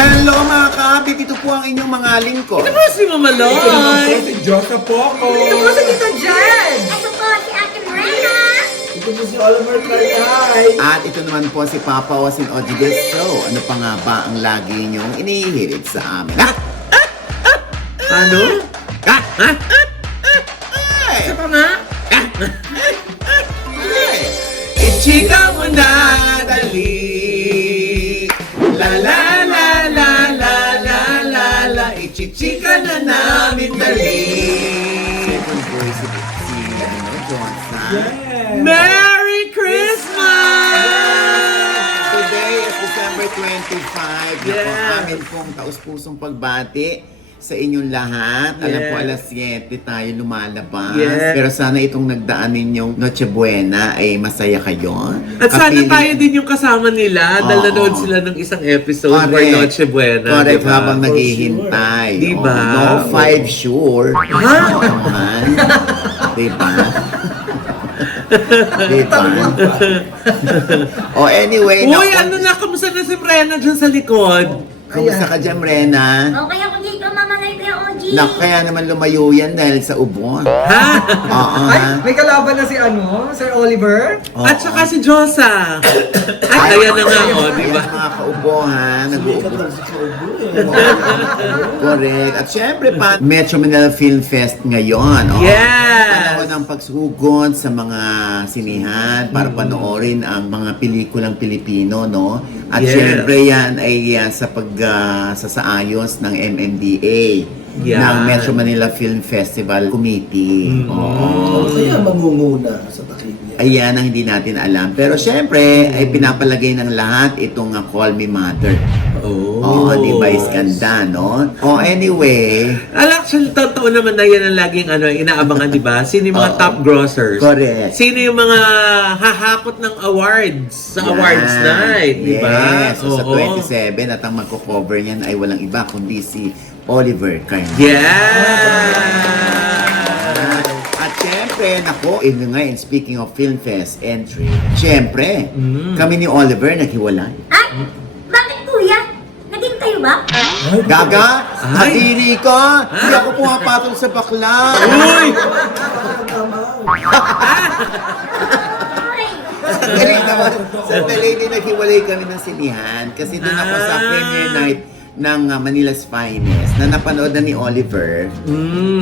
Hello mga kabit! Ito po ang inyong mga lingkod. Ito po si Mama Loy. Ito naman po si Josa Poco. Ito po si Tito Jen! Ito po si Ate Morena! Ito po si Oliver Cartay. At ito naman po si Papa Wasin Ojides. So, ano pa nga ba ang lagi niyong inihirit sa amin? Ha? Ano? Ha? Ha? Isa pa nga? Ichika mo na dali. La la la la la la la la. Ichichika na namin dali. Second voice si Johnson. Yes. Merry Christmas! Today is December 25. Yes. Yes. Amin pong taus-pusong pagbati sa inyong lahat. Alam ko Yes. alas 7 tayo lumalabas. Yes. Pero sana itong nagdaan ninyong Noche Buena ay masaya kayo. At sana Kapiling- tayo din yung kasama nila dahil Oo. nanood sila ng isang episode for Correct. Noche Buena. Correct, diba? habang naghihintay. Diba? Oh, no 5 sure. Ha? Naman. Diba? Diba? Oh, anyway. Uy, naku- ano na, kamusta na si Brenna dyan sa likod? Kumusta ka dyan, Rena? Okay ako dito, Mama Loy, Kuya Oji. Kaya naman lumayo yan dahil sa ubo. Ha? Oo, Ay, ha? may kalaban na si Sir Oliver. Oo. At saka si Josa. Ay, ayan na nga, o, di ba? Ayan, mga kaubo, ha? Nag-uubo. Sikat lang si Kaubo Correct. At syempre pa, Metro Manila Film Fest ngayon. Oh. Yes! Panahon ng pagsugod sa mga sinihan para panoorin ang mga pelikulang Pilipino, no? At Yes. syempre yan ay sa sasaayos ng MMDA, Yan. ng Metro Manila Film Festival Committee. Oo. Ano kaya mangunguna sa takip niya? Ayan ang hindi natin alam. Pero syempre, ay pinapalagay ng lahat itong Call Me Mother. Oh. Oo, di ba? Iskanda, no? Oh, anyway. Actually, totoo naman na yan ang laging inaabangan, di ba? Sino yung mga Oo. top grossers? Correct. Sino yung mga hahakot ng awards sa Yan. awards night, di ba? Yes. So, sa Oo. 27 at ang magko-cover niyan ay walang iba kundi si Oliver Carne. Yeah! At syempre, nako, speaking of Film Fest entry, syempre, kami ni Oliver naghiwalay. Ay, bakit kuya? Naging kayo ba? Gaga, Ay. hadiri ka! Hindi ako pumapatol sa bakla! Uy! Ay, Sandali naman. Sandali din naghiwalay kami ng sinihan kasi doon ako sa premiere night ng Manila's Finest na napanood na ni Oliver.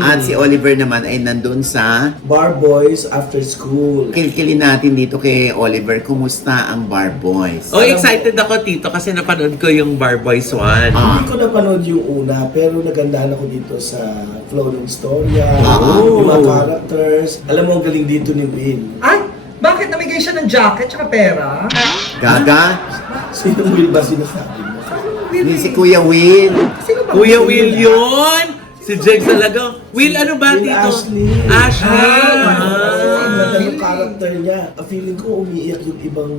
At si Oliver naman ay nandun sa Bar Boys After School. kilkilin natin dito kay Oliver. Kumusta ang Bar Boys? Oh, excited ako, Tito, kasi napanood ko yung Bar Boys 1. Ah. Hindi ko napanood yung una, pero nagandahan ako dito sa flow ng storya, Oo. yung mga characters. Alam mo, ang galing dito ni Will. Ay, bakit namigay siya ng jacket tsaka pera? Gaga? Sino Will ba sinasabi mo? Ni si Kuya Will. Sino ba? Kuya Will yun! Si Jake talaga. Will, ano ba, Will Tito? Ashley. Ashley! Maganda Ah. yung character niya. Feeling ko umiiyak yung ibang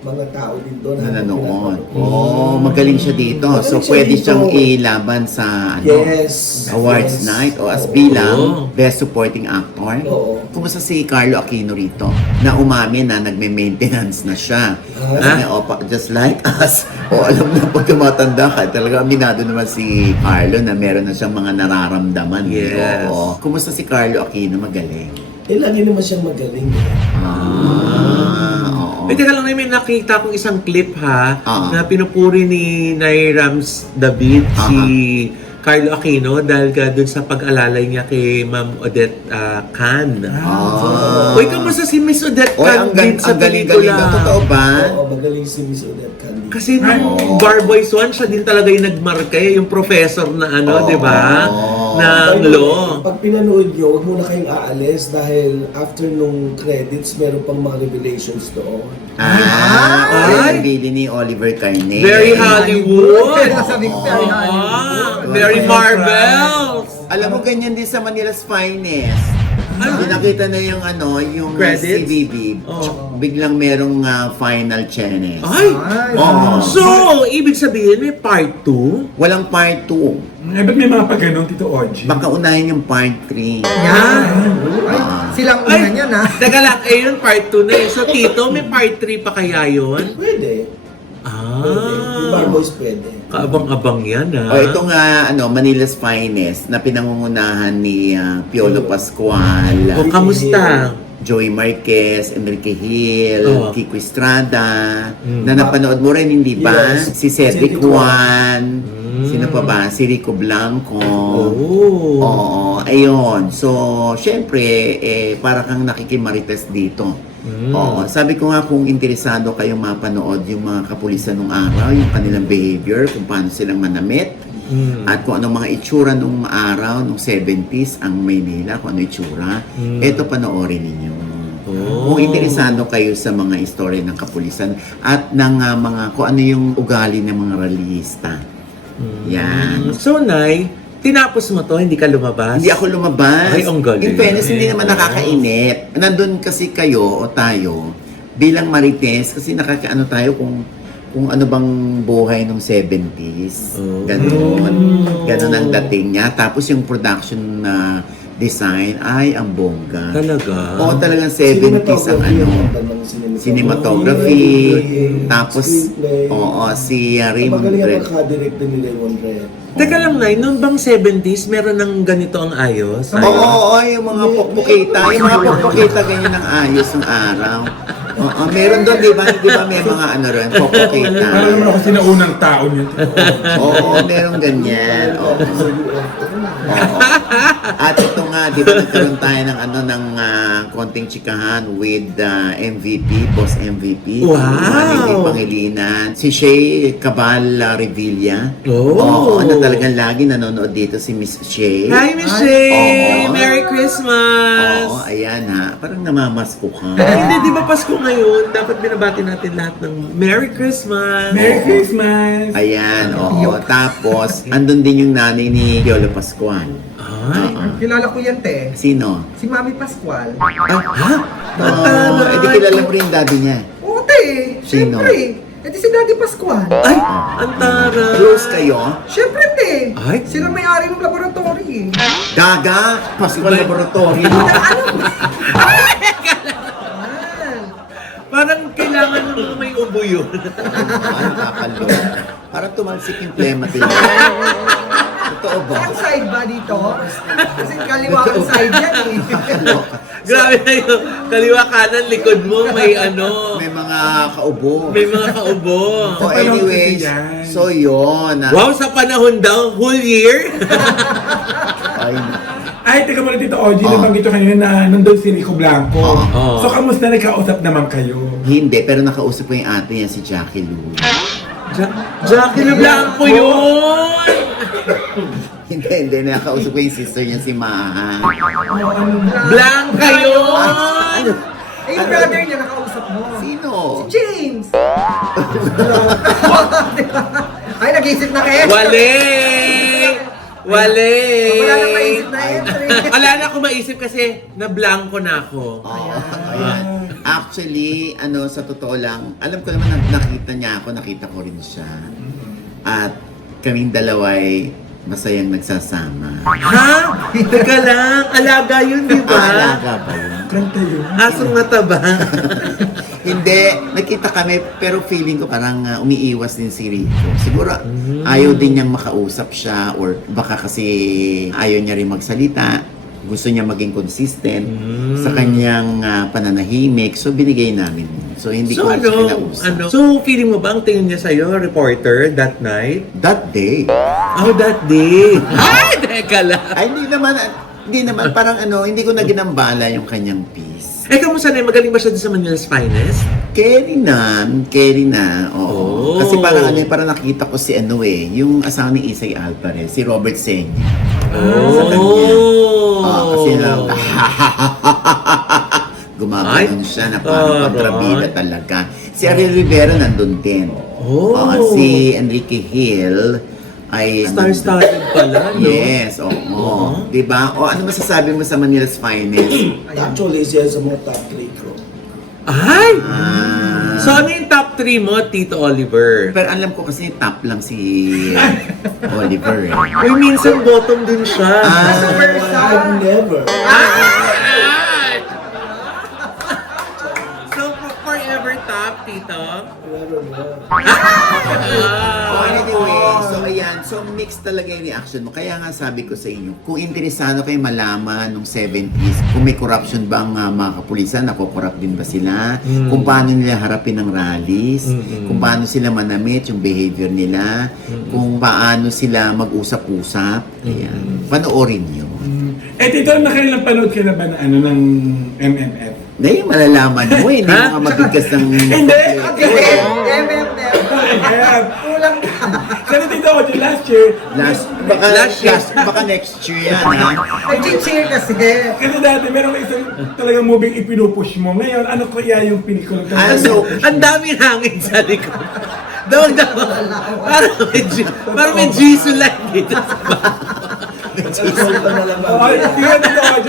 mga tao din doon. Na nanood. Pinapanood. Oh, magaling siya dito. So, Magaling siya pwede dito. siyang ilaban sa Yes. awards Yes. night o as Oo. bilang Best Supporting Actor. Oo. Kumusta si Carlo Aquino rito? Na umamin na nagme-maintenance na siya. Kasi nga, just like us. O alam na pag tumatanda ka, talaga aminado naman si Carlo na meron na siyang mga nararamdaman. Yes. Oo. Kumusta si Carlo Aquino? Magaling. Eh, lagi naman siyang magaling. Oo. Teka lang, may nakita akong isang clip ha, Ah. na pinupuri ni Nay Rams David si Carlo Aquino dahil ka dun sa pag-alalay niya kay Ma'am Odette Can. Ah. Uy, kamusta si Miss Odette Oy, Can din sa ang galing-galing na. Totoo ba? Oo, magaling si Miss Odette Candy. Kasi nung Bar Boys 1, siya din talaga yung nagmarka, yung professor na Oo. di ba? Ng law. Pag pinanood nyo, huwag muna kayong aalis dahil after nung credits, meron pang mga revelations doon. Ay! Ay! Bili ni Oliver Carne. Very Hollywood. Sabi ko, very Very Marvels. Alam mo, ganyan din sa Manila's Finest. Nakita na yung yung Credits? CVB. Oh. Biglang merong final channel. Ay! Oo. So, ibig sabihin may part 2? Walang part 2. Eh, ba't may mga pagganon, Tito Oji? Baka unahin yung part 3. Yan. Ay, silang una Ay, niyan ha. Teka lang, yun part 2 na eh. So, Tito, may part 3 pa kaya yun? Pwede. Pwede. Yung Bar Ah. Boys pwede. Kaabang-abang yan, ha? O ito nga, Manila's Finest na pinangungunahan ni Piolo Pascual, O, kamusta? Joey Marquez, Enrique Hill, Oh. Kiko Estrada, Mm. na napanood mo rin, hindi ba? Yes. Si Cedric Cedric Juan, Mm. sino pa ba? Si Rico Blanco. Oh. Oo, ayun. So, syempre, para kang nakikimarites dito. Mm. Oo, sabi ko nga kung interesado kayong mapanood yung mga kapulisan nung araw, yung kanilang behavior, kung paano silang manamit, Mm. at kung anong mga itsura nung araw, nung 70s, ang Maynila, kung ano itsura, eto panoorin ninyo. Oh. Kung interesado kayo sa mga istorya ng kapulisan at ng mga, kung ano yung ugali ng mga rallyista. Yan. So, Nay, tinapos mo to, hindi ka lumabas? Hindi ako lumabas. Ay, ang galing. In fairness, hindi naman nakakainit. Nandun kasi kayo o tayo bilang Marites kasi nakakaano tayo kung ano bang buhay nung 70s. Oh. Ganon. Ganon ang dating niya. Tapos yung production na design ay ang bongga. Talaga? Oo, talagang 70s ang cinematography. Tapos, oo, si Raymond Magaling Red. ang nakadirect din ni Raymond Red. Teka lang, Nay, noong bang 70s, meron ng ganito ang ayos? Oo, yung mga pokpokita. Yung mga pokpokita ganyan ang ayos ng araw. Oo, meron doon, di ba? Di ba may mga ano rin, pokpokita. Parang naman ako sinaunang tao niyo. Oo, meron ganyan. Oo. Oo. At ito nga, di ba nagkaroon tayo ng konting chikahan with MVP, Boss MVP. Wow! Manny Pangilinan. Si Shay Cabal Revilla. Oh! Oo, na talagang lagi nanonood dito si Miss Shay. Hi, Miss Shay! Oo. Merry Christmas! Oo, ayan ha. Parang namamasko ka. Hindi, di ba Pasko ngayon? Dapat binabati natin lahat ng Merry Christmas! Merry Christmas! Ayan, oo. Tapos, andun din yung nanay ni Piolo Pascual. Ay, Kilala ko yan, te. Sino? Si Mami Pascual. Ay, ha? Tama. Edi kilala mo rin yung daddy niya. Oo, te. Sino? Siyempre. E di si Daddy Pascual. ay, ang taray! Close kayo? Siyempre, te. Ay. Sila may-ari ng laboratory. Gaga, Pascual Laboratory. Parang kailangan mo may ubo yun. Ay, nakakaloka. Parang tumalsik yung plema din. Totoo ba? Saan side ba dito? Kasi kaliwa ang side yan eh. Grabe na yun. Kaliwa kanan, likod mo, may ano. May mga kaubo. May mga kaubo. Oh, anyways, so yun. Wow, sa panahon daw, whole year? Ay, Ay, teka muna Tito Ogie, nabanggit ko kanina na nandun si Rico Blanco. Oo. So, kamusta nagkausap naman kayo? hindi, pero nakausap ko yung ate niya, si Jackie Lou. Jackie na Blanco yun! Hindi, nakausap ko yung sister niya, si Maha. Blanca yun! Ano? Eh, yung brother niya nakausap mo. Sino? Si James. Ay, nag-isip na kayo. Wale! Wale! Wala nang maisip na entry. Wala na ako maisip kasi na-blanco na ako. Oo, ayan. Actually, sa totoo lang, alam ko naman na nakita ko rin siya. At kaming dalawa ay masayang nagsasama. Ha? Teka lang, alaga yun, di ba? Alaga ba yun? Kanta yun. Asong mataba. Hindi, nakita kami, pero feeling ko parang umiiwas din si Rico. Siguro, ayaw din niyang makausap siya or baka kasi ayaw niya rin magsalita. Gusto niya maging consistent sa kanyang pananahimik. So, binigay namin. So, hindi ko siya kinausap. So, feeling mo ba ang tingin niya sa'yo, reporter, that night? That day, Oh, that day. Ay, teka lang. ay hindi naman, parang hindi ko na ginambala yung kanyang piece. Eh, kamusta na? Magaling ba siya doon sa Manila's Finest? Carry na, oo. Oh. Kasi parang nakita ko si yung asawa ni Isay Alvarez, si Robert Seng. Sa kanya. Kasi gumaganon siya na parang kontrabida talaga. Si Ariel Rivera nandun din. Oh. Si Enrique Hill ay Star-studded pala, no? Yes, oo. Diba? O ano masasabi mo sa Manila's Finest? Actually, siya sa mga top 3 ko. Ay! Ah. So, ano yung top 3 mo, Tito Oliver? Pero alam ko kasi top lang si Oliver eh. Uy, minsan bottom din siya. I've never. So, forever top, Tito? Meron na. Oh, anyway, so ayan, so mixed talaga yung reaction mo. Kaya nga sabi ko sa inyo, kung interesado kayo malaman nung 70s, kung may corruption ba ang mga kapulisan, nakokorrupt din ba sila? Kung paano nila harapin ang rallies, kung paano sila manamit yung behavior nila, kung paano sila mag-usap-usap. Ayan, panoorin nyo. Eh, Tito, nakailang panood ka na ba ng MMF? Na yung malalaman mo, hindi Ha? mga matigas ng... Hindi! MMF. Kulang ka. Kasi Tito, last year, Baka next year yan, ha? Nag-cheer kasi. kasi dati meron isang talagang movie ipinupush mo. Ngayon, ano kaya yung pelikula? So, Ang daming hangin sa likod. Dawag-dawag. Parang may Jesus like dito sa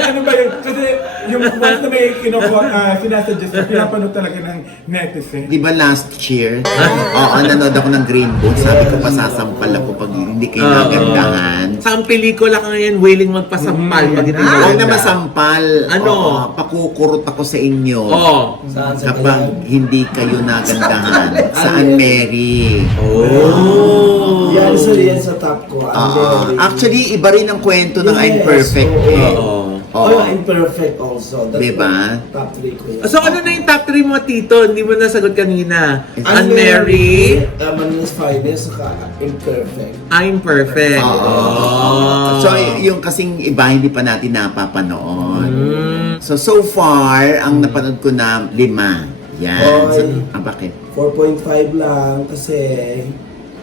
Ano ba yun? Kasi yung once na may sinasuggest, pinapanood talaga ng netizen. di ba last year? Oo, nanood ako ng Green Book. Sabi ko, pasasampal ako pag hindi kayo nagandahan. Sa pelikula ka ngayon, willing magpasampal pag hindi Huwag maganda. na masampal. Ano? Oo, pakukurot ako sa inyo. Oh. Saan sa Kapag hindi kayo nagandahan. Saan Mary? Oh. Yan sa top ko. Actually, iba rin ang kwento ng I'm Yes, Perfect. oo. Eh. Oo. Oh, imperfect also. That's Diba? my top 3 ko yan. So ano na yung top 3 mo, Tito? Hindi mo nasagot kanina. Anne Anne Mary, Manil's Finest, saka imperfect. I'm Perfect. Oh. So, yung kasing iba, hindi pa natin napapanood. So far, ang napanood ko na 5. Yan. So, Oy. bakit? 4.5 lang kasi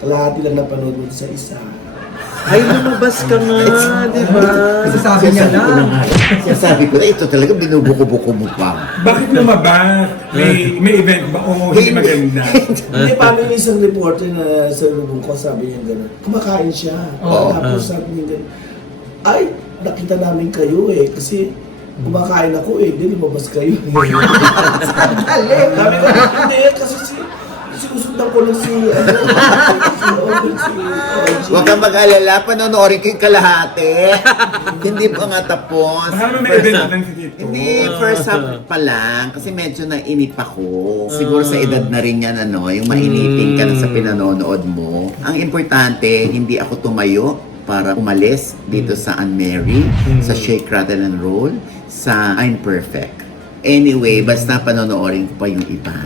kalahati lang napanood mo sa isa. Ay, lumabas ka nga, di ba? Sasabi niya na. Sabi ko na, ito talaga binubuko-buko mo pa. Bakit lumabas? May event ba? O hindi maganda? Hindi, paano yung isang reporter na sa lubong ko, sabi niya gano'n, kumakain siya. Tapos sabi niya gano'n, ay, nakita namin kayo eh, kasi kumakain ako eh, di lumabas kayo. Sandali. Sabi ko, hindi, kasi sinusundan ko lang si Huwag kang mag-alala, panonoorin ko yung kalahati. Hindi pa nga tapos. Baka naman may event lang si Tito. Hindi, first half pa lang. Kasi medyo nainip ako. Siguro sa edad na rin yan, ano, yung mainitin ka na sa pinanonood mo. Ang importante, hindi ako tumayo para umalis dito sa Anne Mary, sa Shake, Rattle and Roll, sa I'm Perfect. Anyway, basta panonoorin ko pa yung iba.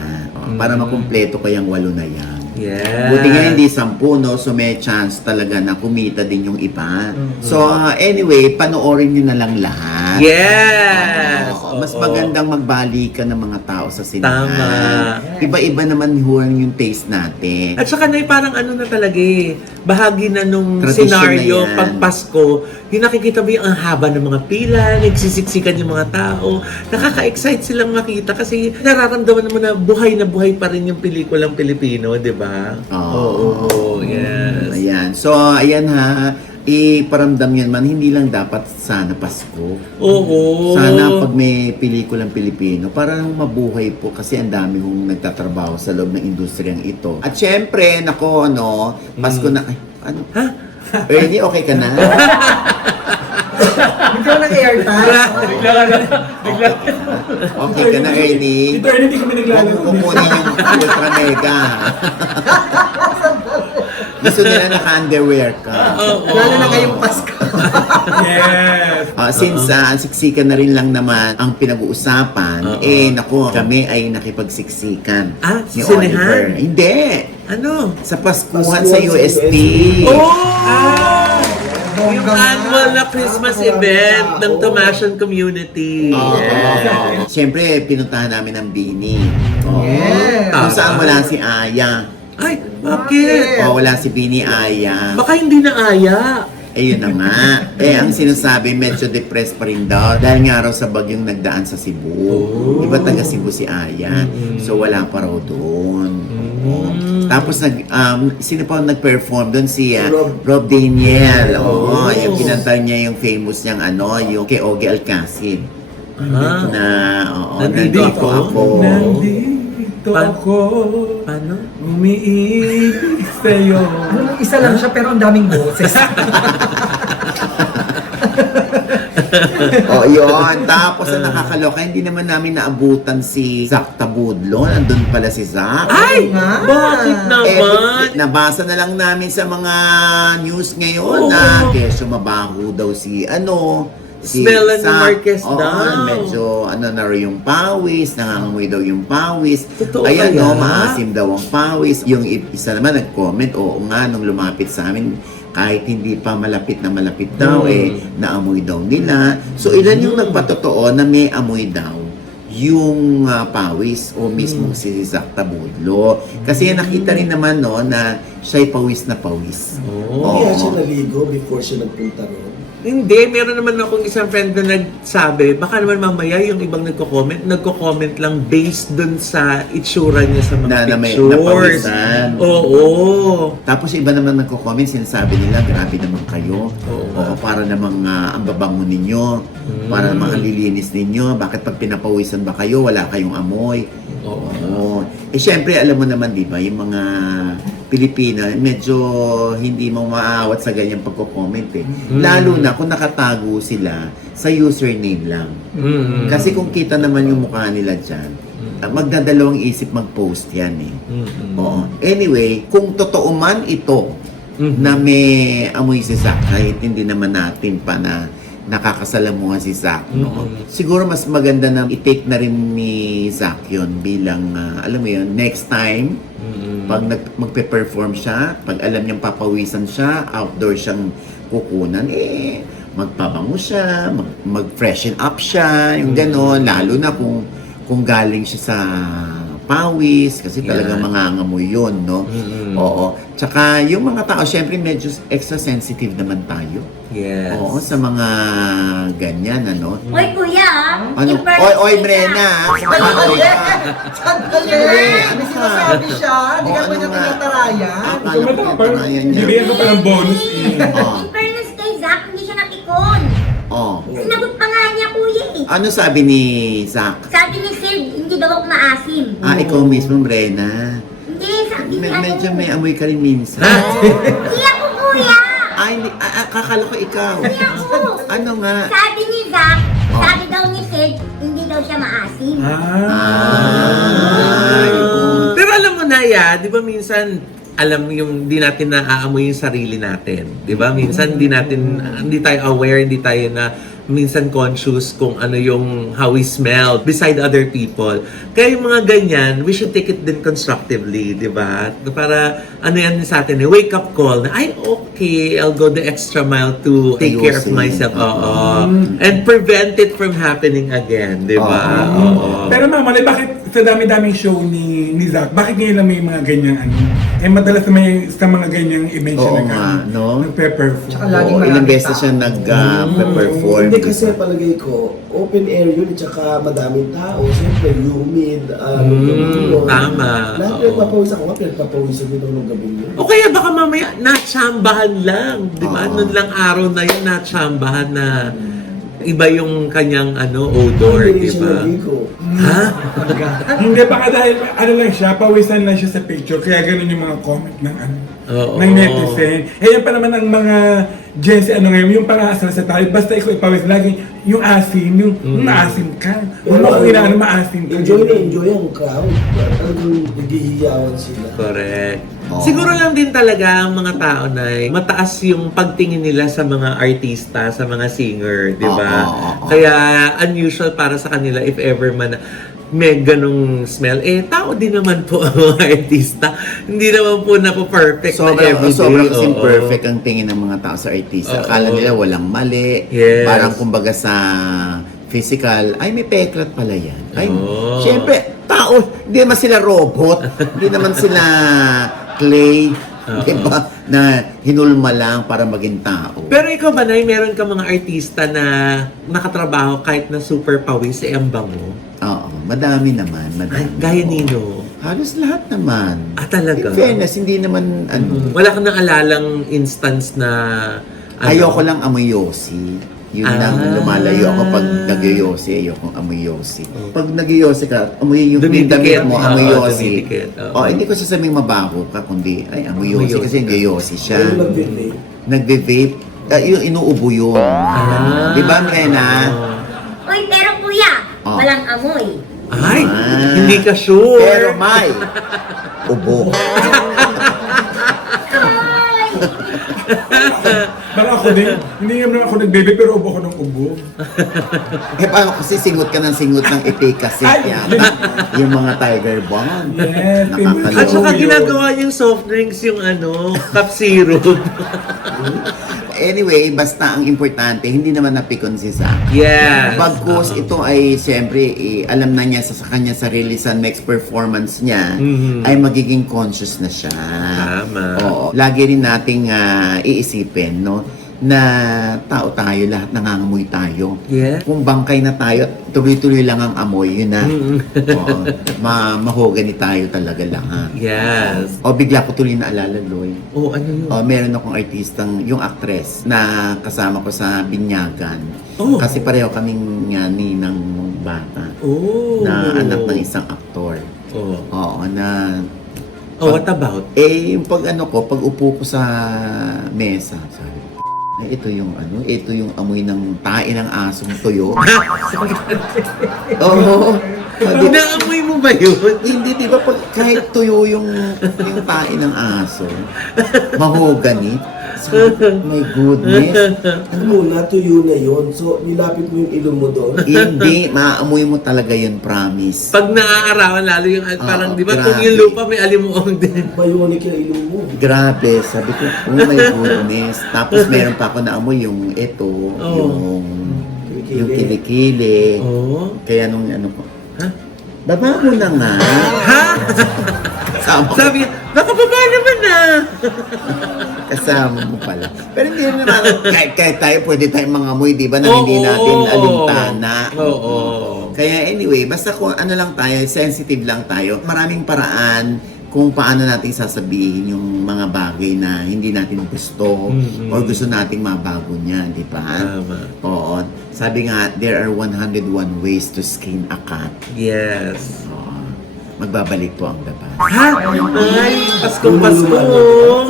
Para makumpleto ko yung 8 na yan. Yeah. Buti nga hindi 10, no? So may chance talaga na kumita din yung iba. So anyway, panoorin nyo na lang lahat. Yes! Oo, mas Oo. magandang magbalikan ng mga tao sa sinihan. Tama. Iba-iba naman yung taste natin. At saka na parang ano na talaga eh, bahagi na nung Tradition senaryo na yan. pag Pasko, yung nakikita mo yung ang haba ng mga pila, nagsisiksikan yung mga tao, nakaka-excite silang makita kasi nararamdaman naman na buhay pa rin yung pelikulang Pilipino, di ba? Oo, yes. Ayan. So, ayan ha. Iparamdam yan man, hindi lang dapat sana Pasko. Oo. Sana pag may pelikulang Pilipino, parang mabuhay po kasi ang dami kong nagtatrabaho sa loob ng industriyang ito. At syempre, nako, ano, Pasko na, ay, ano? Ha? Ernie, okay ka na? Bigyan ng airtime. Okay ka na, Ernie? Tito, hindi kami Huwag naglalaro. mo kukunin yung ultra mega. Gusto nila naka-underwear ka. Lalo na ngayong Pasko. Yes. Since ang siksikan na rin lang naman ang pinag-uusapan, naku, kami ay nakipagsiksikan. Ah, ni sinehan? Oliver. Hindi! Ano? Sa Paskuhan Paskuhan sa sa UST. Yung annual na Christmas event ng Tomasian Community. Yeah. Siyempre, pinuntahan namin ang Bini. Yes. Kung saan wala si Aya. Ay, bakit? Wala si Bini Aya. Baka hindi na aya. Ayun na nga. Ang sinasabi, medyo depressed pa rin daw. Dahil nga raw sa bagyong nagdaan sa Cebu. Iba taga Cebu si Aya. So wala pa raw doon. Tapos sino pa ang nag-perform doon? Si Rob Daniel. Oo, yung kinanta niya yung famous niyang yung kay Ogie Alcacid. Nandito ako. Nandito ako. Paano? Umiibig sa'yo. Isa lang siya pero ang daming boses. O, yun. Tapos ang nakakaloka, hindi naman namin naabutan si Zach Tabudlo. Nandun pala si Zach. Ay! nga. Bakit naman? Nabasa na lang namin sa mga news Oo. ngayon na kesyo mabaho daw si Smellan ni Zach. Marquez Oo, daw. medyo na rin yung pawis, nangangamoy daw yung pawis. Totoo Ayan kaya? maasim daw ang pawis. Yung isa naman nag-comment, oo nga, nung lumapit sa amin, kahit hindi pa malapit na malapit daw, naamoy daw nila. So ilan yung nagpatotoo na may amoy daw yung pawis o mismo si Zach Tabudlo. Kasi nakita rin naman na siya'y pawis na pawis. Oh. Kaya siya naligo before siya nagpunta ron. Hindi, meron naman akong isang friend na nagsabi, baka naman mamaya yung ibang nagko-comment lang based dun sa itsura niya sa mga Na may pictures. napawisan. Oo. Tapos iba naman nagko-comment, sinasabi nila, grabe naman kayo. Oo. Para namang ang babango ninyo. Para namang ang lilinis ninyo. Bakit pag pinapawisan ba kayo, wala kayong amoy? Oo. Syempre, alam mo naman, di ba, yung mga Pilipino, medyo hindi mo maaawat sa ganyang pagko-comment Lalo na kung nakatago sila sa username lang. Kasi kung kita naman yung mukha nila dyan, magdadalawang isip mag-post yan Oo. Anyway, kung totoo man ito na may amoy si Zach, kahit hindi naman natin pa na nakakasalamuha si Zach, siguro mas maganda na i-take na rin ni Zach yun bilang, alam mo yun, next time, pag magpe-perform siya, pag alam niyang papawisan siya, outdoor siyang kukunan, magpabango siya, mag-freshen up siya, yung gano'n, lalo na kung galing siya sa pawis, kasi talaga mangangamoy yun, no? Oo. Tsaka yung mga tao, syempre medyo extra sensitive naman tayo. Yes. Oo, sa mga ganyan, ano? Hoy, kuya, Ano? in fairness Oy, kay Brena! Zach. Kumakaoy ka! Sandali! May sinasabi siya. Hindi ka Oo, pa niya ano nga? tinatarayan. Akala ko tinatarayan niya. Bibigyan ko pa ng bonus Oo. In fairness kay Zach, hindi siya napikon. Oo. Sinagot pa nga niya, kuya Ano sabi ni Zach? Sabi ni Sid, hindi daw ako maasim. Ikaw mismo, Brena. Hindi, sabi niya. Medyo may amoy ka rin minsan. Hindi ako, kuya. Ay, kakala ko ikaw. Hindi ako. Ano nga? Sabi ni Zach, sabi daw ni Sid, hindi daw siya maasim. Ay, oo. Pero alam mo na di ba minsan, alam mo yung hindi natin naaamoy yung sarili natin. Di ba? Minsan hindi tayo aware, hindi tayo na minsan conscious kung ano yung how we smell beside other people. Kaya yung mga ganyan, we should take it din constructively, di ba? Para ano yan sa atin, wake up call na, ay okay, I'll go the extra mile to take care of Ayusin. myself. Oo. And prevent it from happening again, di ba? Oo. Pero Mama, bakit sa dami-daming show ni Zach, bakit ngayon lang may mga ganyang madalas na may sa mga ganyang events Oo siya nga, no? nagpe-perform. Tsaka laging Oo, ilang maraming beses siya nag-perform. Hindi kasi palagay ko, open air yun, tsaka madaming tao. Siyempre, humid, Tama. Lahat Oo. pinagpapawisan ko nga, pinagpapawisan din ng gabing yun. O kaya baka mamaya natsambahan lang. Di ba? Oo. Noon lang araw na yun, natsambahan na iba yung kanyang odor, Hindi di rin siya ba? naligo. Ha? Hindi, baka dahil lang siya, pawisan lang siya sa picture, kaya ganun yung mga comment ng Oo. ng netizen. Yan pa naman ang mga Gen Z, ngayon, yung pang-aasal sa tayo, basta ikaw ipawis lagi, yung asim, yung maasim ka. Huwag mo kung inaano maasim ka. Enjoy na enjoy ang crowd. Talagang naghihiyawan sila. Correct. Oo. Siguro lang din talaga ang mga tao na mataas yung pagtingin nila sa mga artista, sa mga singer, di ba? Oo. Kaya unusual para sa kanila if ever man may ganong smell. Tao din naman po ang mga artista. Hindi naman po na po perfect na everyday. Sobrang kasing Oo. perfect ang tingin ng mga tao sa artista. Oo. Akala nila walang mali. Yes. Parang kumbaga sa physical, ay may peklat pala yan. Ay, Oo. syempre, tao, hindi naman sila robot. Hindi naman sila clay. Diba? Na hinulma lang para maging tao. Pero ikaw ba, Nay, meron ka mga artista na nakatrabaho kahit na super pawis, ang bango? Oo, madami naman. Ay, Madami. gaya Oo. nino. Halos lahat naman. Talaga? In fairness, hindi naman, Wala kang naalalang instance na... ayoko lang amoy yosi. Yun lang, lumalayo ako pag nag-yosi, ayoko amoy yosi. Pag nag-yosi ka, amoy yung Dumidikit. damit mo, amoy Oo, yosi. dumidikit. Oo. Oh, hindi ko sasabing mabaho ka, kundi, ay, amoy Amoy yosi yosi kasi ka. nag-yosi siya. Pero nag-vape. Nagbe-vape, yung inuubo yun. Di ba, Mena? Uy, pero kuya, Oh. walang amoy. Ay, Ah. hindi ka sure. Pero may ubo. Ay, Baka ako din, hindi naman ako nag-baby pero ubo ako ng ubo. Eh, paano kasi singot ka ng singot ng efficacy Ay! yata. Yung mga Tiger Bomb. Yes, Nakakaloka. At saka Yun. ginagawa yung soft drinks yung cup syrup. Anyway, basta ang importante, hindi naman napikon si Zack. Yes. Bagkus ito ay siyempre alam na niya sa kanya sarili sa next performance niya Mhm. ay magiging conscious na siya. Tama. Oo. Lagi rin nating iisipin no na tao tayo, lahat nangangamoy tayo. Yeah. Kung bangkay na tayo, tuloy-tuloy lang ang amoy, yun na. Mhm. Oo. Mahogany tayo talaga lahat. Yes. O bigla ko tuloy na alala, Loy. Oh, ano yun? Meron akong artistang, yung actress na kasama ko sa Binyagan. Oh. Kasi pareho kaming ni ng bata Oh. na anak ng isang aktor. Oh. Oo, na Oh, what about? yung pag upo ko sa mesa, sabi ko, ay, ito yung amoy ng tae ng asong tuyo. Oo. Inaamoy mo ba yun? Hindi, di ba pag kahit tuyo yung tae ng aso, mahogany. So, my goodness. ano muna, tuyo na yun. So, nilapit mo yung ilong mo doon. Hindi, maamoy mo talaga yun, promise. Pag naaarawan lalo yung parang, di ba, kung grabe. yung lupa may alimuong din. Bionic yung ilong mo. Grabe, sabi ko, oh my goodness. Tapos meron pa ako naamoy yung yung kilikili. Oh. Kaya nung ko, Ha? baba mo na nga. Ha? Kasama, Sabi niya, baka baba naman na. kasama mo pala. Pero hindi naman, kahit tayo, pwede tayong mangamoy, di ba, na hindi Oo. natin alintana. Oo. Kaya anyway, basta kung ano lang tayo, sensitive lang tayo. Maraming paraan kung paano natin sasabihin yung mga bagay na hindi natin gusto Mhm. or gusto nating mabago niya, di ba? Tama. Oo. Sabi nga, there are 101 ways to skin a cat. Yes. Oo. Magbabalik po ang labas. Ha? Ay, Paskong Pasko. Oh,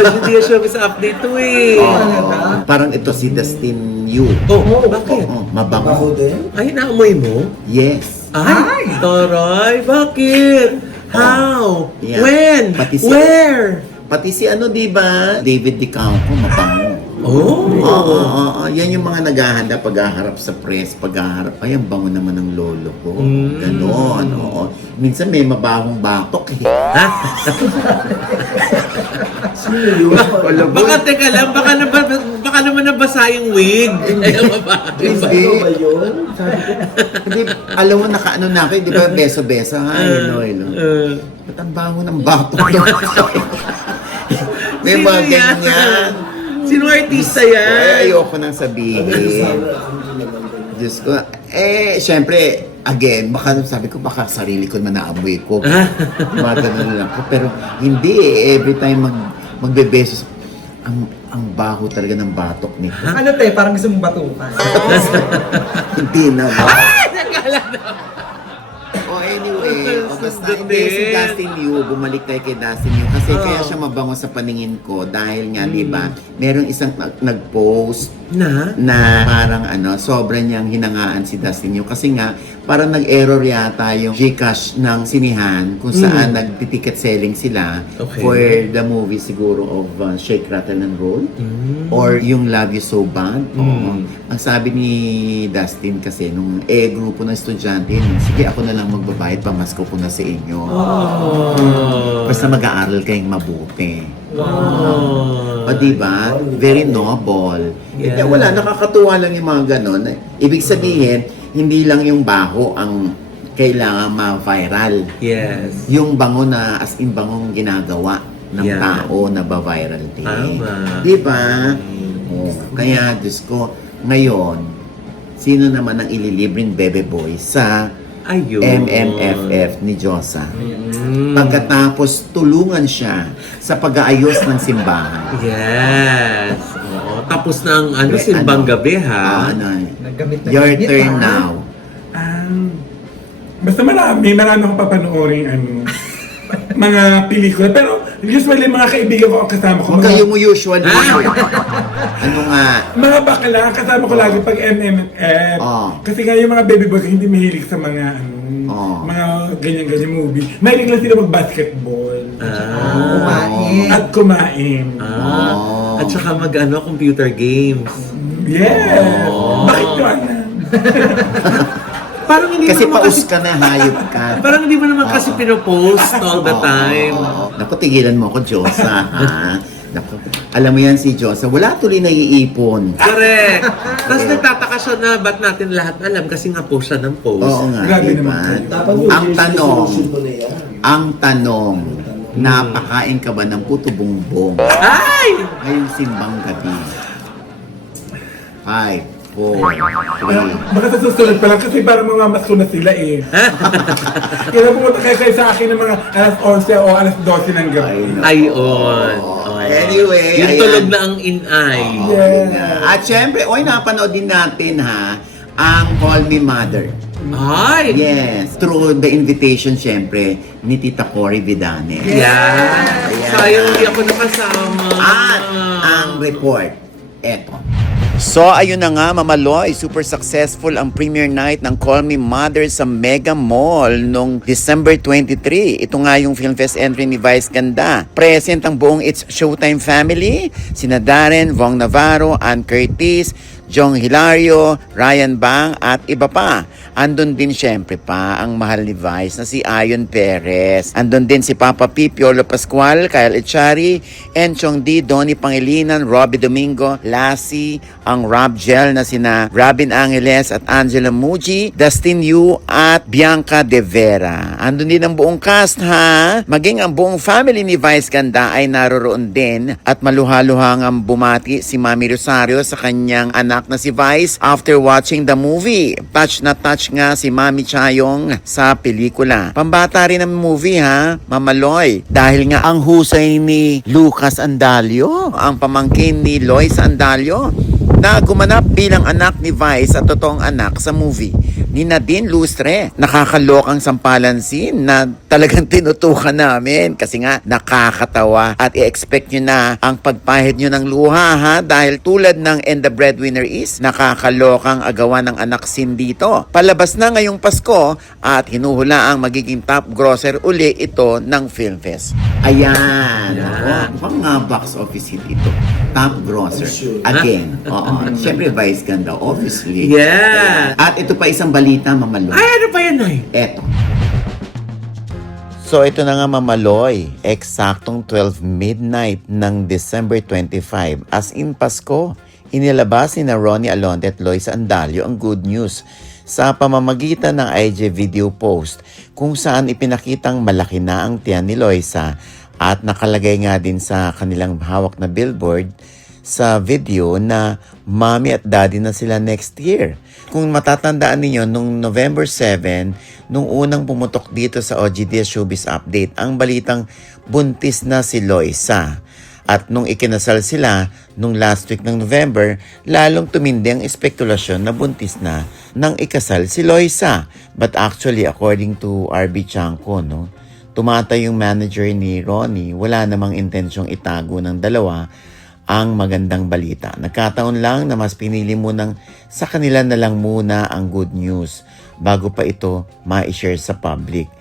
hindi yung showbiz update to eh. Oo. Parang ito si Dustin Yu. Oh, bakit? Oo, Baho mabango. din. Ay, naamoy mo? Yes. Ay, Toray, bakit? How? Yeah. When? Pati si- Where? Pati si di ba? David DeCampo, mabango. Oh. Oo. Yan yung mga naghahanda paghaharap sa press, paghaharap. Ay, ang bango naman ng lolo ko. Mm. Ganon, oo. Minsan may mabahong batok eh. Ha? Sino yun? Baka teka lang, baka naman nabasa yung wig. Ay, mabahay. Hindi. Ano ba yun? Sabi ko, hindi, alam mo, nakaano na ako, di ba, beso-beso, ha, hello. Ba't ang bango ng batok? May Sino mga yan? ganyan. Sino artista Ay, yan? ayoko nang sabihin. Diyos ko. Syempre, again, baka sabi ko, baka sarili ko naman naamoy ko. Mga ganun lang ko. Pero hindi eh. Every time magbebesos, ang baho talaga ng batok nito. Ano te, parang gusto mong batukan. Hindi na. Anyway, basta hindi si Dustin Yu, bumalik tayo kay Dustin Yu kasi kaya siya mabango sa paningin ko dahil nga, di ba, merong isang nag-post na parang sobrang niyang hinangaan si Dustin Yu kasi nga parang nag-error yata yung Gcash ng sinihan kung saan nag-ticket selling sila for the movie siguro of Shake, Rattle and Roll or yung Love You So Bad. Oo. Ang sabi ni Dustin kasi nung grupo ng estudyante, sige ako na lang magbabayad, pamasko ko na sa inyo. Basta mag-aaral kayong mabuti. O diba? Very noble. Yeah. Wala, nakakatuwa lang yung mga ganon. Ibig sabihin, hindi lang yung baho ang kailangan ma-viral. Yes. Yung bango na as in bangong ginagawa ng Yeah. tao na ba-viral din. Tama. Diba? Oh, kaya, Diyos ko, ngayon, sino naman ang ililibring bebe boy sa Ayun. MMFF ni Diyosa? Pagkatapos tulungan siya sa pag-aayos ng simbahan. Yes. Oo. Tapos na ang simbang gabi, ha? Naggamit na Your gamit, turn ha? now. Basta marami akong papanoorin mga pelikula. Pero Usually, mga kaibigan ko ang kasama ko. Kung mga- kayo mo usually. Ano nga? Mga bakla, kasama ko lagi pag MMF. Oh. Kasi nga yung mga baby boys hindi mahilig sa mga Oh. mga ganyan-ganyan movie. Mahilig lang sila mag-basketball. Kumain. At kumain. Oh. At saka computer games. Yes! Oh. Bakit naman? Parang hindi Kasi mo naman paus ka na, hayop ka. Parang hindi mo naman kasi pinopost all the time. Naku, tigilan mo ako, Diyosa, ha? Naku, alam mo yan si Diyosa, wala tuloy na iipon. Correct. Tapos nagtataka siya na ba't natin lahat alam kasi nga post siya ng post. Oo nga, Grabe diba? naman. Dapat yung Ang tanong, resolution mo na yan. ang tanong, napakain ka ba ng puto bumbong Ay! ngayong simbang gabi? 5, 4, 3. Baka sa susunod pa lang kasi parang mamamasko na sila eh. Kaya pumunta kayo sa akin ng mga alas 11 o alas 12 ng gabi. Ayon. Anyway, Yung ayan. tulog na ang inay. Yeah. At syempre, napanood din natin ha, ang Call Me Mother. Ay! Yes, through the invitation syempre ni Tita Cory Vidane. Yeah. Ayan. Sayang hindi ako nakasama. At ang report, eto. So ayun na nga, Mama Loy, super successful ang premiere night ng Call Me Mother sa Mega Mall noong December 23. Ito nga yung Filmfest entry ni Vice Ganda. Present ang buong It's Showtime family, sina Darren, Vong Navarro, Ann Curtis, Jong Hilario, Ryan Bang at iba pa. Andun din syempre pa ang mahal ni Vice na si Ayon Perez. Andun din si Papa P, Piolo Pascual, Kyle Echari, Enchong D, Donnie Pangilinan, Robbie Domingo, Lassie, ang Rob Gel na sina Robin Angeles at Angela Muji, Dustin Yu at Bianca De Vera. Andun din ang buong cast ha. Maging ang buong family ni Vice Ganda ay naroroon din at maluhaluhangang bumati si Mami Rosario sa kanyang anak na si Vice after watching the movie. Touch na touch nga si Mami Chayong sa pelikula. Pambata rin ang movie ha, Mama Loy. Dahil nga ang husay ni Lucas Andalio, ang pamangkin ni Lois Andalio, na gumanap bilang anak ni Vice at totoong anak sa movie ni Nadine Lustre. Nakakalokang sampalan scene na talagang tinutukan namin kasi nga nakakatawa at i-expect nyo na ang pagpahid nyo ng luha ha dahil tulad ng And the Breadwinner Is, nakakalokang agawan ng anak scene dito. Palabas na ngayong Pasko at hinuhula ang magiging top grosser uli ito ng Filmfest. Ayan. Pang box office hit ito. Top grosser. Again. Oo. Siyempre, Vice Ganda, obviously. Yeah. At ito pa isang balita, Mama Loy. Ay, ano pa yan, Nay? Eto. So, ito na nga, Mama Loy. Eksaktong 12 midnight ng December 25. As in Pasko, inilabas ni na Ronnie Alonte at Lois Andalio ang good news sa pamamagitan ng IG video post kung saan ipinakitang malaki na ang tiyan ni Loisa at nakalagay nga din sa kanilang hawak na billboard sa video na mommy at daddy na sila next year. Kung matatandaan ninyo, nung November 7, nung unang pumutok dito sa OGDS Showbiz Update, ang balitang buntis na si Loisa. At nung ikinasal sila, nung last week ng November, lalong tumindi ang espekulasyon na buntis na nang ikasal si Loisa. But actually, according to RB Chanco, tumatay yung manager ni Ronnie, wala namang intensyong itago ng dalawa ang magandang balita. Nagkataon lang na mas pinili mo nang sa kanila na lang muna ang good news bago pa ito ma-share sa public.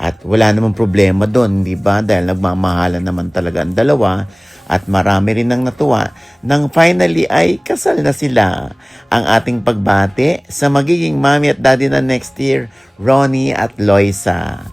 At wala namang problema doon, di ba? Dahil nagmamahalan naman talaga ang dalawa at marami rin ang natuwa nang finally ay kasal na sila. Ang ating pagbate sa magiging mommy at daddy na next year, Ronnie at Loisa.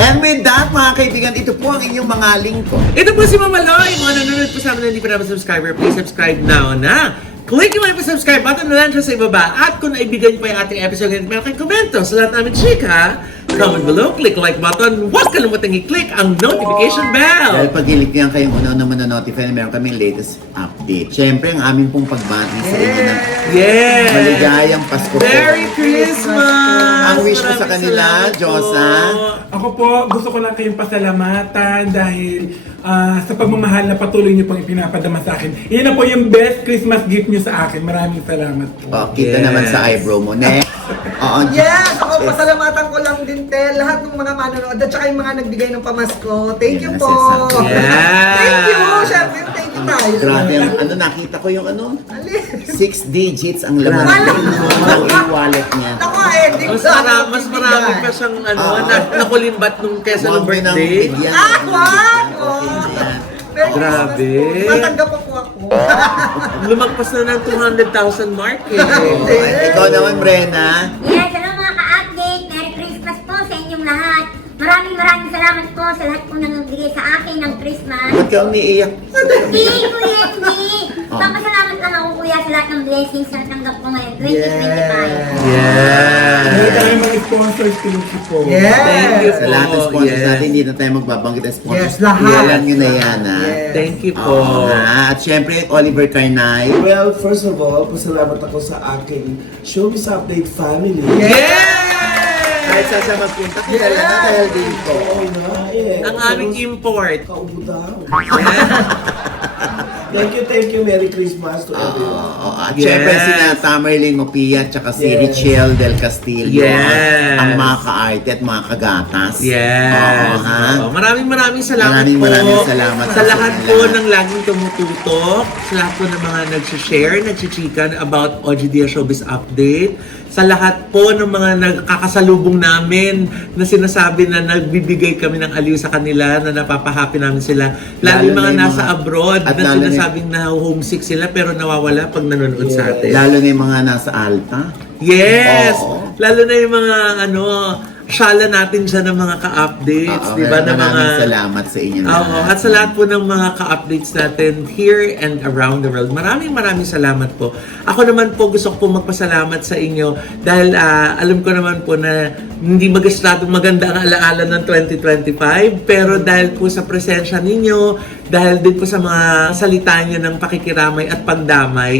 And with that, mga kaibigan, ito po ang inyong mga lingkod. Ito po si Mama Loy. Mga nanonood po sa amin na hindi pa naman subscriber, please subscribe now na. Click yung may subscribe button na lang sa ibaba. At kung naibigan niyo pa yung ating episode, meron kayong komento sa lahat namin chika. Comment below, click like button. Huwag kalimutang i-click ang notification bell. Dahil pag hilik niyan kayong una-una na-notify na meron kaming latest update. Siyempre, ang aming pong pagbati sa inyo ng Yes! maligayang Pasko po. Merry Christmas! ang wish mo sa maraming kanila, salamat po. Josa? Ako po, gusto ko lang kayong pasalamatan dahil sa pagmamahal na patuloy niyo pong ipinapadama sa akin. Iyan na po yung best Christmas gift niyo sa akin. Maraming salamat po. Oh, kita Yes. naman sa eyebrow mo. Next. Oo, Yes! Ako, pasalamatan ko lang din, Tel. Lahat ng mga manonood at saka yung mga nagbigay ng pamasko. Thank you Yes, po! yes, yes. Thank you! Siyempre, thank you tayo. Grabe, ano, nakita ko yung ano? Alin? 6 digits ang laman Wala. ng e-wallet niya. Ako, hindi ko Mas marami pa siyang nakulimbat nung kesa nung Huwag mo nang birthday. bigyan. Wag! Okay na yan. Merry Grabe. Christmas po. Matanggap po ako. Lumagpas na ng 200,000 mark eh. Okay, ikaw naman, Brenna. Yes, hello mga ka-update. Merry Christmas po sa inyong lahat. Maraming salamat po sa lahat po nang nagbigay sa akin ng Christmas. Ba't ka umiiyak? Hindi, Kuya, hindi. Papasalamat lang ako, Kuya, sa lahat ng blessings na natanggap ko ngayon, 2025. Meron Yes. tayong mga sponsors, thank you po. Yes. Thank you Sa po. lahat ng sponsors Yes. natin, hindi na tayo magbabanggit ng sponsors. Yes, lahat. Alam nyo na yan, ha? Yes. Thank you po. Oo nga. At syempre, Oliver Carnay. Well, first of all, pasalamat ako sa aking Showbiz Update family. Kahit saan siya magpunta, kilala na dahil dito. Oo nga eh. Ang aming import. Kaubo daw. Thank you. Merry Christmas to everyone. Oo, at Yes. syempre sina Tamerlane Mopia at saka si Yes. Richelle Del Castillo. Yes. Ang mga ka-arte at mga kagatas. Yes. Oo, ha? Oo, maraming salamat po. Maraming salamat sa sa lahat kanila. po ng laging tumututok, sa lahat po ng mga nag-share, nagchichikan about OGDS Showbiz Update, sa lahat po ng mga nagkakasalubong namin na sinasabi na nagbibigay kami ng aliw sa kanila, na napapahappy namin sila. Lalo Lalo yung mga na yung nasa mga- abroad at na lalo na- sinasabing na homesick sila pero nawawala pag nanonood sa atin. Lalo na yung mga nasa Alta. Yes! Oo. Lalo na yung mga shala natin dyan ng mga ka-updates, Oo, di ba? Na maraming mga salamat sa inyo Oo, lahat. at sa lahat po ng mga ka-updates natin here and around the world. Maraming salamat po. Ako naman po gusto ko po magpasalamat sa inyo dahil alam ko naman po na hindi magandang maganda ang alaala ng 2025 pero dahil po sa presensya ninyo, dahil din po sa mga salita nyo ng pakikiramay at pagdamay,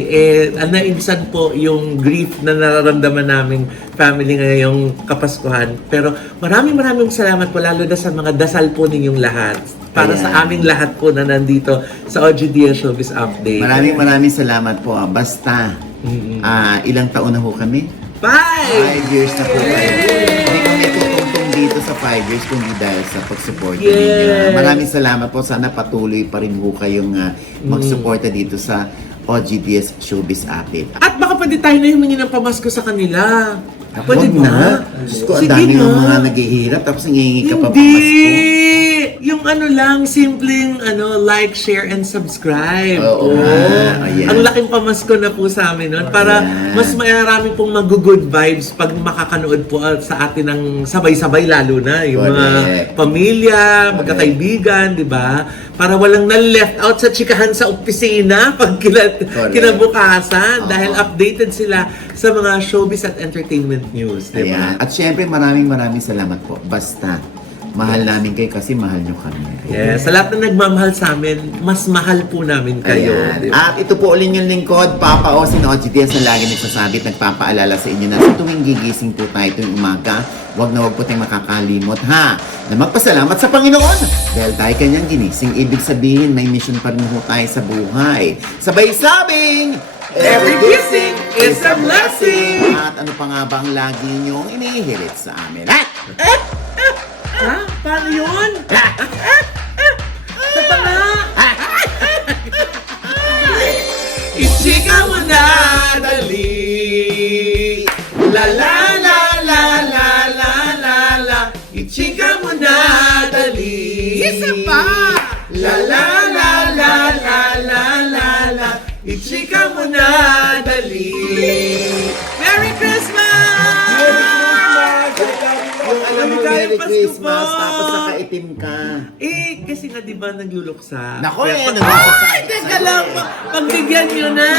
naibsan po yung grief na nararamdaman naming family ngayong Kapaskuhan. Pero maraming salamat po lalo na sa mga dasal po ninyong lahat. Para Ayan. sa aming lahat po na nandito sa OGDS Showbiz Update. Maraming salamat po. Basta, ilang taon na ho kami? 5 years na po tayo. Hindi kami tutungtong dito sa 5 years kundi dahil sa pag-support ninyo. Yes. Maraming salamat po. Sana patuloy pa rin ho kayong mag-suporta dito sa OGDS Showbiz Update. At baka pwede tayo na humingi ng pamasko sa kanila. Pwede Huwag ba? na. Diyos ko, ang Sige dami na. ng mga naghihirap tapos nangihingi ka pa Hindi! pamasko. Yung lang, simpleng like, share, and subscribe. Oo nga. Ayan. Ang laking pamasko na po sa amin nun. Para Ayan. mas marami pong mag-good vibes pag makakanood po sa atin ng sabay-sabay lalo na. Yung mga Correct. pamilya, magkakaibigan, di ba? Para walang na-left out sa chikahan sa opisina pag Correct. kinabukasan. Oo. Dahil updated sila sa mga showbiz at entertainment news, di ba? Ayan. At syempre, maraming salamat po. Basta, mahal namin kayo kasi mahal nyo kami. Yes, sa lahat na nagmamahal sa amin, mas mahal po namin kayo. Ayan. di ba? At ito po ulit yung lingkod, Papa O, si OGDS na lagi nagsasabi at nagpapaalala sa inyo na sa tuwing gigising po tayo tuwing umaga, wag na wag po tayong makakalimot ha, na magpasalamat sa Panginoon. Dahil tayo kanyang ginising, ibig sabihin may mission pa rin po tayo sa buhay. Sabay sabing, Every kissing is a blessing! At ano pa nga ba ang lagi nyong inihirit sa amin? Ha? Paano yun? Sa panga! Ichika mo na, dali! La la la la la la la la Ichika mo na, dali! Isa pa! La la la la la la la la Ichika mo na, dali! Merry Christmas! Alam mo, Maligayang Merry Pasko Christmas, po! tapos nakaitim ka. Kasi nga di ba nagluluksa? Nako, Pero- naglulusok. Ay, teka lang! Pagbigyan nyo na!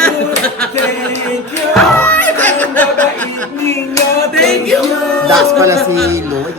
Thank you. Ay, teka Ang babait ninyo. Thank you! Das pala si Lloyd.